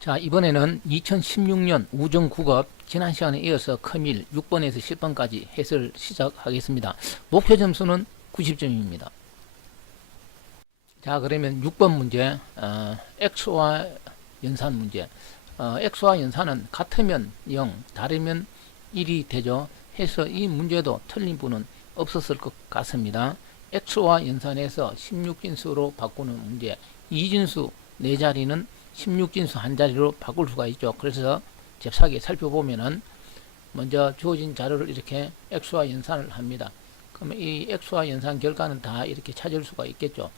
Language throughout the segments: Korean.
자, 이번에는 2016년 우정국어 지난 시간에 이어서 커밀 6번에서 10번까지 해설 시작하겠습니다. 목표 점수는 90점입니다. 자, 그러면 6번 문제, X와 연산 문제. X와 연산은 같으면 0, 다르면 1이 되죠. 해서 이 문제도 틀린 분은 없었을 것 같습니다. X와 연산해서 16진수로 바꾸는 문제. 이진수 4자리는 16진수 한 자리로 바꿀 수가 있죠. 그래서 잽싸게 살펴보면은 먼저 주어진 자료를 이렇게 X와 연산을 합니다. 그러면 이 X와 연산 결과는 다 이렇게 찾을 수가 있겠죠.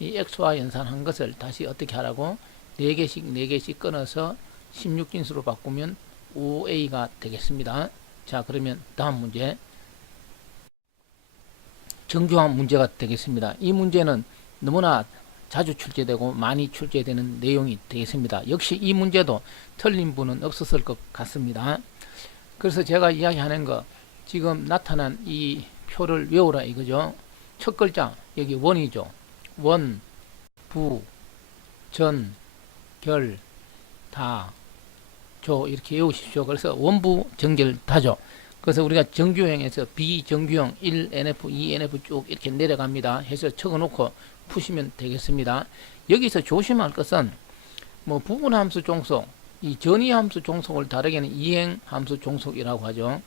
이 X와 연산한 것을 다시 어떻게 하라고 4개씩 끊어서 16진수로 바꾸면 5A가 되겠습니다. 자, 그러면 다음 문제 정교한 문제가 되겠습니다. 이 문제는 너무나 자주 출제되고 많이 출제되는 내용이 되겠습니다. 역시 이 문제도 틀린 분은 없었을 것 같습니다. 그래서 제가 이야기하는 거 지금 나타난 이 표를 외우라 이거죠. 첫 글자 여기 원이죠. 원, 부, 전, 결, 다, 조 이렇게 외우십시오. 그래서 원부, 정결, 다죠. 그래서 우리가 정규형에서 비정규형 1NF, 2NF 쭉 이렇게 내려갑니다. 해서 적어놓고 푸시면 되겠습니다. 여기서 조심할 것은 뭐 부분함수 종속, 이 전이함수 종속을 다르게는 이행함수 종속이라고 하죠.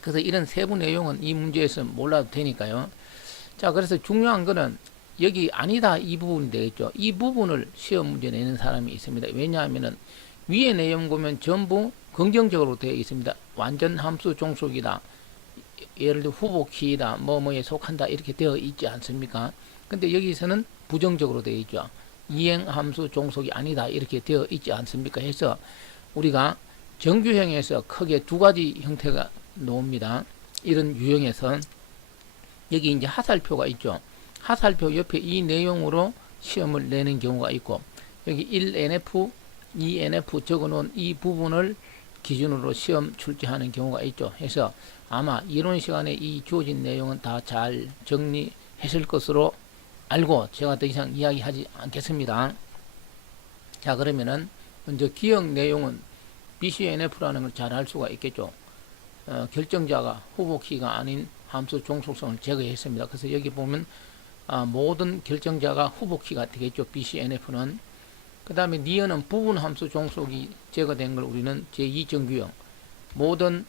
그래서 이런 세부 내용은 이 문제에서 몰라도 되니까요. 자, 그래서 중요한 거는 여기 아니다 이 부분이 되겠죠. 이 부분을 시험 문제 내는 사람이 있습니다. 왜냐하면은 위에 내용 보면 전부 긍정적으로 되어 있습니다. 완전 함수 종속이다. 예를 들어 후보키이다. 뭐뭐에 속한다. 이렇게 되어 있지 않습니까? 근데 여기서는 부정적으로 되어 있죠. 이행함수 종속이 아니다. 이렇게 되어 있지 않습니까? 해서 우리가 정규형에서 크게 두 가지 형태가 나옵니다. 이런 유형에서 여기 이제 하살표가 있죠. 하살표 옆에 이 내용으로 시험을 내는 경우가 있고 여기 1NF, 2NF 적어놓은 이 부분을 기준으로 시험 출제하는 경우가 있죠. 해서 아마 이론 시간에 이 주어진 내용은 다 잘 정리했을 것으로 알고 제가 더 이상 이야기하지 않겠습니다. 자, 그러면은 먼저 기억 내용은 BCNF라는 걸 잘 알 수가 있겠죠. 결정자가 후보키가 아닌 함수 종속성을 제거했습니다. 그래서 여기 보면 모든 결정자가 후보키가 되겠죠. BCNF는. 그 다음에 니은은 부분 함수 종속이 제거된 걸 우리는 제2정규형. 모든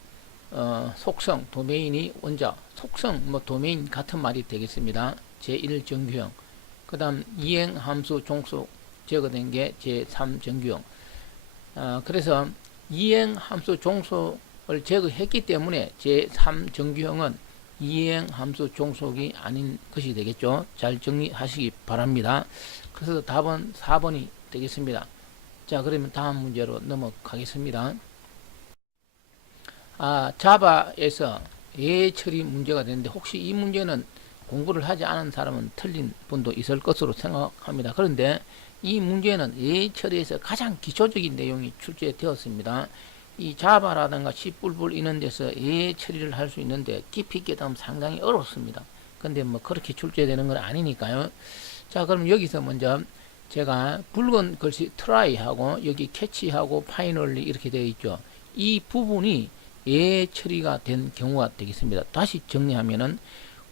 속성, 도메인이 원자, 속성, 뭐 도메인 같은 말이 되겠습니다. 제1정규형. 그 다음 이행 함수 종속 제거된 게 제3정규형. 그래서 이행 함수 종속을 제거했기 때문에 제3정규형은 이행 함수 종속이 아닌 것이 되겠죠. 잘 정리하시기 바랍니다. 그래서 답은 4번이 되겠습니다. 자, 그러면 다음 문제로 넘어가겠습니다. 자바에서 예 처리 문제가 되는데 혹시 이 문제는 공부를 하지 않은 사람은 틀린 분도 있을 것으로 생각합니다. 그런데 이 문제는 예 처리에서 가장 기초적인 내용이 출제되었습니다. 이 자바라든가 C++ 이런 데서 예 처리를 할 수 있는데 깊이 있게 하면 상당히 어렵습니다. 근데 뭐 그렇게 출제되는 건 아니니까요. 자, 그럼 여기서 먼저 제가 붉은 글씨 try하고 여기 catch하고 finally 이렇게 되어 있죠. 이 부분이 예 처리가 된 경우가 되겠습니다. 다시 정리하면은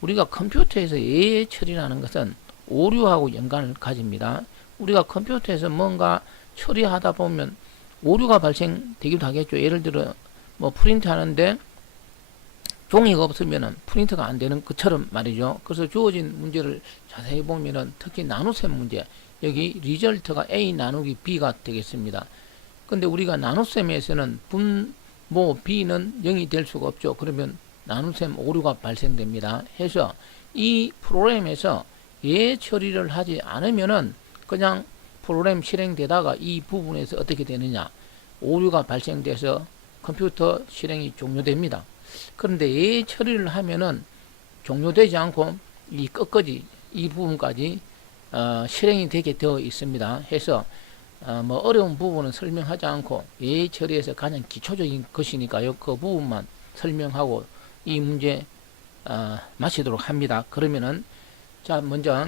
우리가 컴퓨터에서 예 처리라는 것은 오류하고 연관을 가집니다. 우리가 컴퓨터에서 뭔가 처리하다 보면 오류가 발생되기도 하겠죠. 예를 들어 뭐 프린트 하는데 종이가 없으면은 프린트가 안 되는 것처럼 말이죠. 그래서 주어진 문제를 자세히 보면은 특히 나눗셈 문제 여기 리절트가 A 나누기 B가 되겠습니다. 근데 우리가 나눗셈에서는 분모 B는 0이 될 수가 없죠. 그러면 나눗셈 오류가 발생됩니다. 해서 이 프로그램에서 예 처리를 하지 않으면은 그냥 프로그램 실행되다가 이 부분에서 어떻게 되느냐 오류가 발생돼서 컴퓨터 실행이 종료됩니다. 그런데 예 처리를 하면은 종료되지 않고 이 끝까지 이 부분까지 실행이 되게 되어 있습니다. 해서 뭐 어려운 부분은 설명하지 않고 예 처리에서 가장 기초적인 것이니까요. 그 부분만 설명하고 이 문제 마치도록 합니다. 그러면은 자, 먼저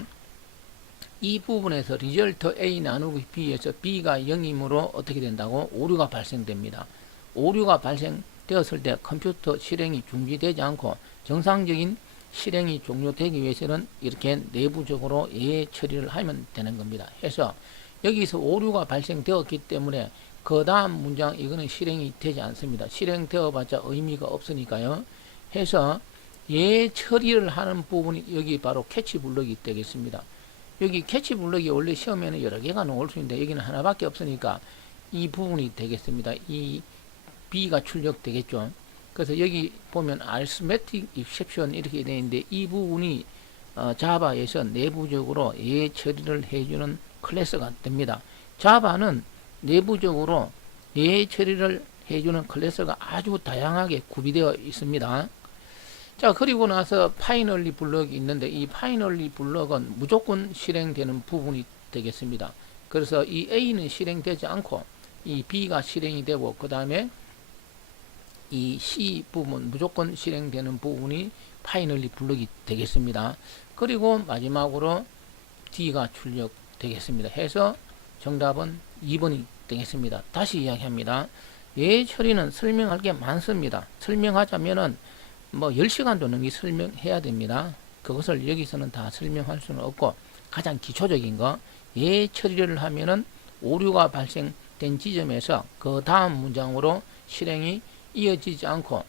이 부분에서 result A 나누기 B에서 B가 0이므로 어떻게 된다고? 오류가 발생됩니다. 오류가 발생되었을 때 컴퓨터 실행이 중지되지 않고 정상적인 실행이 종료되기 위해서는 이렇게 내부적으로 예외 처리를 하면 되는 겁니다. 해서 여기서 오류가 발생되었기 때문에 그 다음 문장 이거는 실행이 되지 않습니다. 실행되어 봤자 의미가 없으니까요. 해서 예외 처리를 하는 부분이 여기 바로 캐치 블럭이 되겠습니다. 여기 캐치 블럭이 원래 시험에는 여러 개가 나올 수 있는데 여기는 하나밖에 없으니까 이 부분이 되겠습니다. 이 B가 출력되겠죠. 그래서 여기 보면 arithmetic exception 이렇게 되어 있는데 이 부분이 자바에서 내부적으로 예외 처리를 해주는 클래스가 됩니다. 자바는 내부적으로 예외 처리를 해주는 클래스가 아주 다양하게 구비되어 있습니다. 자, 그리고 나서 파이널리 블럭이 있는데 이 파이널리 블럭은 무조건 실행되는 부분이 되겠습니다. 그래서 이 A는 실행되지 않고 이 B가 실행이 되고 그 다음에 이 C 부분 무조건 실행되는 부분이 파이널리 블럭이 되겠습니다. 그리고 마지막으로 D가 출력되겠습니다. 해서 정답은 2번이 되겠습니다. 다시 이야기합니다. 예외 처리는 설명할 게 많습니다. 설명하자면은 뭐 10시간도 넘게 설명해야 됩니다. 그것을 여기서는 다 설명할 수는 없고 가장 기초적인 거 예외 처리를 하면은 오류가 발생된 지점에서 그 다음 문장으로 실행이 이어지지 않고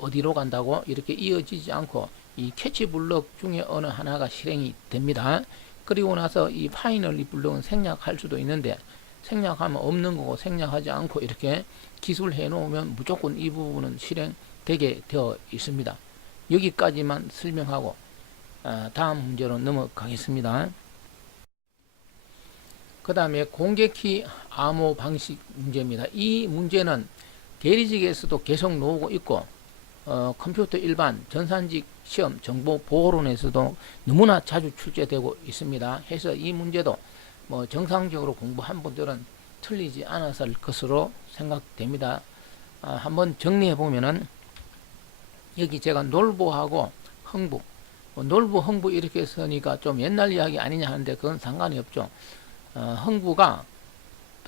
어디로 간다고 이렇게 이어지지 않고 이 캐치 블럭 중에 어느 하나가 실행이 됩니다. 그리고 나서 이 파이널리 블럭은 생략할 수도 있는데 생략하면 없는 거고 생략하지 않고 이렇게 기술해 놓으면 무조건 이 부분은 실행되게 되어 있습니다. 여기까지만 설명하고 다음 문제로 넘어가겠습니다. 그 다음에 공개키 암호 방식 문제입니다. 이 문제는 대리직에서도 계속 나오고 있고 컴퓨터 일반 전산직 시험 정보 보호론에서도 너무나 자주 출제되고 있습니다. 해서 이 문제도 뭐 정상적으로 공부한 분들은 틀리지 않았을 것으로 생각됩니다. 한번 정리해 보면은 여기 제가 놀부하고 흥부 놀부 흥부 이렇게 쓰니까 좀 옛날 이야기 아니냐 하는데 그건 상관이 없죠. 흥부가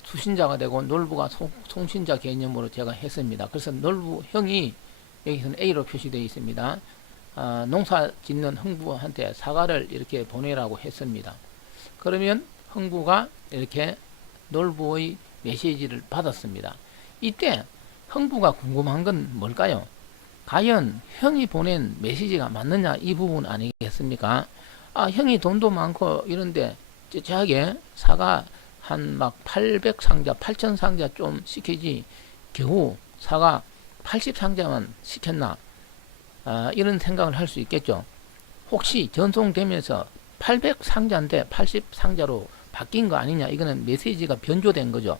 수신자가 되고 놀부가 송신자 개념으로 제가 했습니다. 그래서 놀부형이 여기서는 A로 표시되어 있습니다. 농사 짓는 흥부한테 사과를 이렇게 보내라고 했습니다. 그러면 흥부가 이렇게 놀부의 메시지를 받았습니다. 이때 흥부가 궁금한 건 뭘까요? 과연 형이 보낸 메시지가 맞느냐 이 부분 아니겠습니까? 형이 돈도 많고 이런데 째째하게 사과 한 막 800상자 8000상자 좀 시키지 겨우 사과 80상자만 시켰나 이런 생각을 할 수 있겠죠. 혹시 전송되면서 800상자인데 80상자로 바뀐 거 아니냐, 이거는 메시지가 변조된 거죠.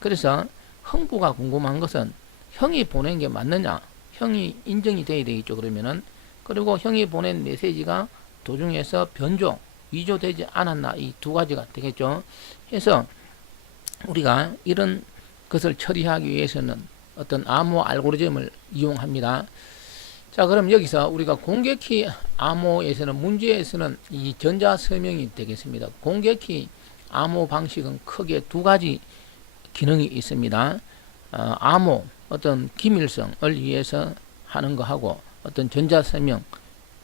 그래서 흥부가 궁금한 것은 형이 보낸 게 맞느냐, 형이 인정이 돼야 되겠죠. 그러면은 그리고 형이 보낸 메시지가 도중에서 변조 위조되지 않았나, 이 두 가지가 되겠죠. 해서 우리가 이런 것을 처리하기 위해서는 어떤 암호 알고리즘을 이용합니다. 자, 그럼 여기서 우리가 공개키 암호에서는 문제에서는 이 전자 서명이 되겠습니다. 공개키 암호 방식은 크게 두 가지 기능이 있습니다. 암호 어떤 기밀성을 위해서 하는 거하고 어떤 전자 서명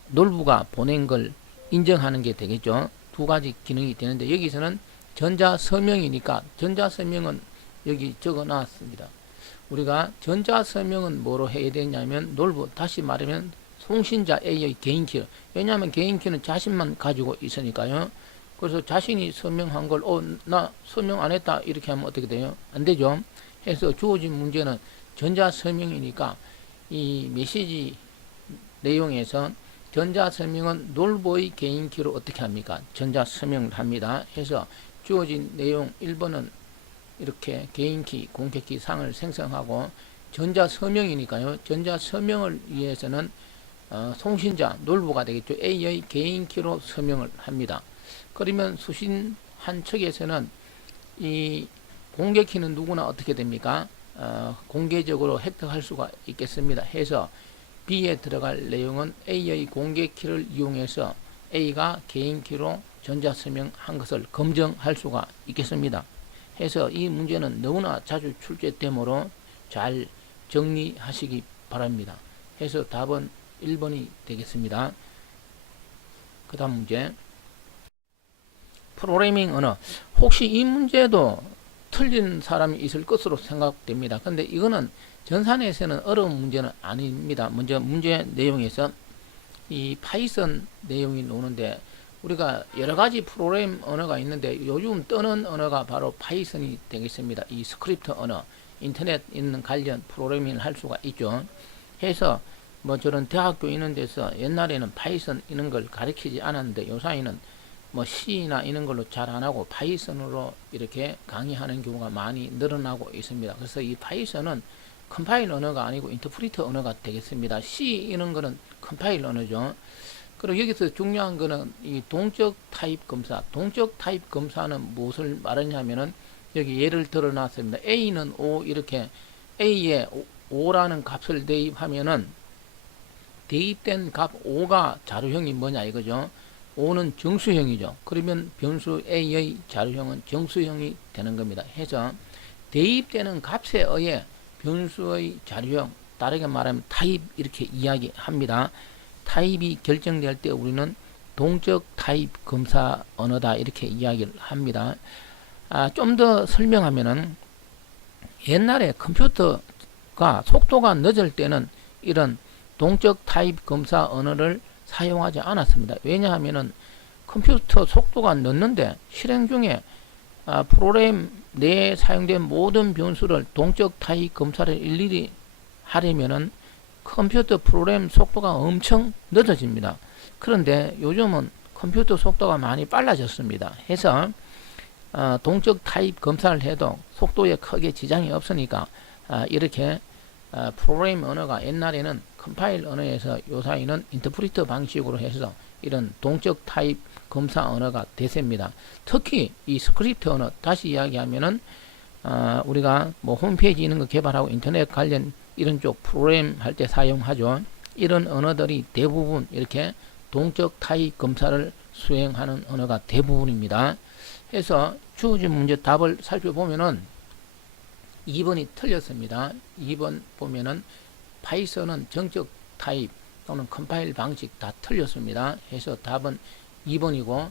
놀부가 보낸 걸 인정하는 게 되겠죠. 두 가지 기능이 되는데 여기서는 전자 서명이니까 전자 서명은 여기 적어 놨습니다. 우리가 전자 서명은 뭐로 해야 되냐면 놀부, 다시 말하면 송신자 A의 개인키. 왜냐하면 개인키는 자신만 가지고 있으니까요. 그래서 자신이 서명한 걸 나 서명 안 했다 이렇게 하면 어떻게 돼요? 안 되죠. 해서 주어진 문제는 전자 서명이니까 이 메시지 내용에서 전자 서명은 놀부의 개인키로 어떻게 합니까? 전자 서명을 합니다. 해서 주어진 내용 1번은 이렇게 개인키, 공개키 상을 생성하고 전자 서명이니까요. 전자 서명을 위해서는 송신자 놀부가 되겠죠. A의 개인키로 서명을 합니다. 그러면 수신 한 측에서는 이 공개키는 누구나 어떻게 됩니까? 공개적으로 획득할 수가 있겠습니다. 해서 B에 들어갈 내용은 A의 공개키를 이용해서 A가 개인키로 전자서명한 것을 검증할 수가 있겠습니다. 해서 이 문제는 너무나 자주 출제되므로 잘 정리하시기 바랍니다. 해서 답은 1번이 되겠습니다. 그 다음 문제. 프로그래밍 언어. 혹시 이 문제도 틀린 사람이 있을 것으로 생각됩니다. 근데 이거는 전산에서는 어려운 문제는 아닙니다. 먼저 문제 내용에서 이 파이썬 내용이 나오는데, 우리가 여러 가지 프로그램 언어가 있는데 요즘 뜨는 언어가 바로 파이썬이 되겠습니다. 이 스크립트 언어, 인터넷 있는 관련 프로그래밍을 할 수가 있죠. 해서 뭐 저런 대학교 있는 데서 옛날에는 파이썬 이런 걸 가르치지 않았는데 요사이는 뭐 C나 이런 걸로 잘 안 하고 파이썬으로 이렇게 강의하는 경우가 많이 늘어나고 있습니다. 그래서 이 파이썬은 컴파일 언어가 아니고 인터프리터 언어가 되겠습니다. C 이런 거는 컴파일 언어죠. 그리고 여기서 중요한 거는 이 동적 타입 검사. 동적 타입 검사는 무엇을 말하냐면은 여기 예를 들어 놨습니다. A는 O 이렇게 A에 O라는 값을 대입하면은 대입된 값 O가 자료형이 뭐냐 이거죠. O는 정수형이죠. 그러면 변수 A의 자료형은 정수형이 되는 겁니다. 해서 대입되는 값에 의해 변수의 자료형, 다르게 말하면 타입 이렇게 이야기합니다. 타입이 결정될 때 우리는 동적 타입 검사 언어다 이렇게 이야기를 합니다. 좀 더 설명하면은 옛날에 컴퓨터가 속도가 늦을 때는 이런 동적 타입 검사 언어를 사용하지 않았습니다. 왜냐하면은 컴퓨터 속도가 늦는데 실행 중에 프로그램 내에 사용된 모든 변수를 동적 타입 검사를 일일이 하려면은 컴퓨터 프로그램 속도가 엄청 늦어집니다. 그런데 요즘은 컴퓨터 속도가 많이 빨라졌습니다. 해서 동적 타입 검사를 해도 속도에 크게 지장이 없으니까 이렇게 프로그램 언어가 옛날에는 컴파일 언어에서 요사이는 인터프리터 방식으로 해서 이런 동적 타입 검사 언어가 대세입니다. 특히 이 스크립트 언어, 다시 이야기하면은 우리가 뭐 홈페이지 이런 거 개발하고 인터넷 관련 이런 쪽 프로그램 할 때 사용하죠. 이런 언어들이 대부분 이렇게 동적 타입 검사를 수행하는 언어가 대부분입니다. 해서 주어진 문제 답을 살펴보면은 2번이 틀렸습니다. 2번 보면은 파이썬은 정적 타입 또는 컴파일 방식 다 틀렸습니다. 해서 답은 2번이고,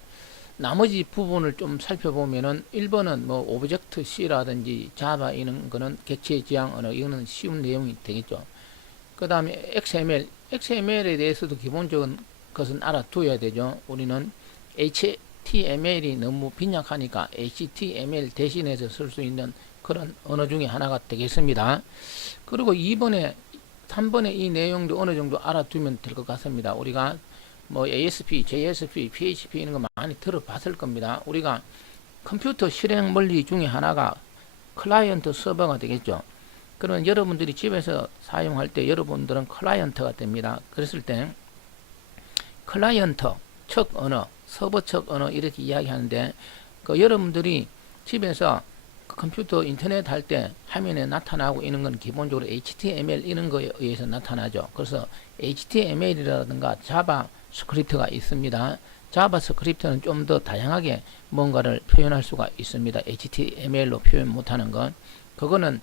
나머지 부분을 좀 살펴보면은 1번은 뭐 오브젝트 C라든지 자바 이런 거는 객체 지향 언어, 이거는 쉬운 내용이 되겠죠. 그 다음에 XML에 대해서도 기본적인 것은 알아두어야 되죠. 우리는 HTML이 너무 빈약하니까 HTML 대신해서 쓸 수 있는 그런 언어 중에 하나가 되겠습니다. 그리고 3번에 이 내용도 어느 정도 알아두면 될 것 같습니다. 우리가 뭐 ASP, JSP, PHP 이런 거 많이 들어봤을 겁니다. 우리가 컴퓨터 실행 원리 중에 하나가 클라이언트 서버가 되겠죠. 그러면 여러분들이 집에서 사용할 때 여러분들은 클라이언트가 됩니다. 그랬을 때 클라이언트 측 언어, 서버 측 언어 이렇게 이야기하는데, 여러분들이 집에서 컴퓨터 인터넷 할 때 화면에 나타나고 있는 건 기본적으로 HTML 이런 거에 의해서 나타나죠. 그래서 HTML이라든가 자바 스크립트가 있습니다. 자바 스크립트는 좀 더 다양하게 뭔가를 표현할 수가 있습니다. HTML로 표현 못하는 건, 그거는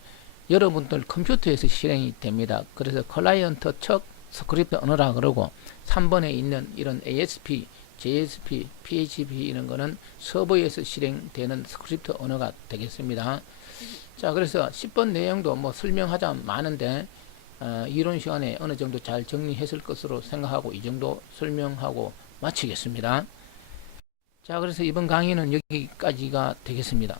여러분들 컴퓨터에서 실행이 됩니다. 그래서 클라이언트 측 스크립트 언어라 그러고, 3번에 있는 이런 ASP, JSP, PHP 이런 거는 서버에서 실행되는 스크립트 언어가 되겠습니다. 자, 그래서 10번 내용도 뭐 설명하자면 많은데 이론 시간에 어느 정도 잘 정리했을 것으로 생각하고 이 정도 설명하고 마치겠습니다. 자, 그래서 이번 강의는 여기까지가 되겠습니다.